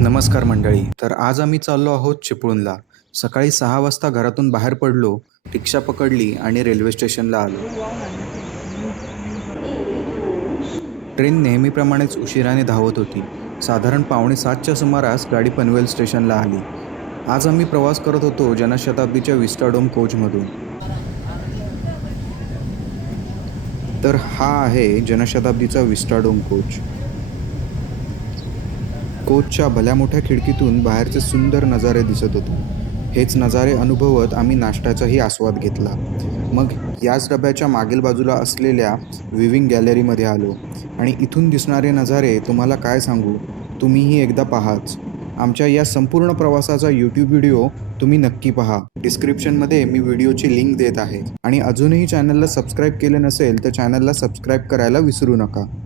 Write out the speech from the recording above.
नमस्कार मंडळी. तर आज आम्ही चाललो आहोत चिपळूणला. सकाळी 6 वाजता घरातून बाहेर पडलो, रिक्षा पकडली आणि रेल्वे स्टेशनला आलो. ट्रेन नेहमीप्रमाणेच उशिराने धावत होती. साधारण 6:45च्या सुमारास गाडी पनवेल स्टेशनला आली. आज आम्ही प्रवास करत होतो जनशताब्दीच्या विस्टाडोम कोचमधून. तर हा आहे जनशताब्दीचा विस्टाडोम कोच. कोचच्या भल्या मोठ्या खिडकीतून बाहेरचे सुंदर नजारे दिसत होते. हेच नजारे अनुभवत आम्ही नाश्त्याचाही आस्वाद घेतला. मग याच डब्याच्या मागील बाजूला असलेल्या विविंग गॅलरीमध्ये आलो आणि इथून दिसणारे नजारे तुम्हाला काय सांगू, तुम्हीही एकदा पहाच. आमच्या या संपूर्ण प्रवासाचा यूट्यूब व्हिडिओ तुम्ही नक्की पहा. डिस्क्रिप्शनमध्ये मी व्हिडिओची लिंक देत आहे आणि अजूनही चॅनलला सबस्क्राईब केले नसेल तर चॅनलला सबस्क्राईब करायला विसरू नका.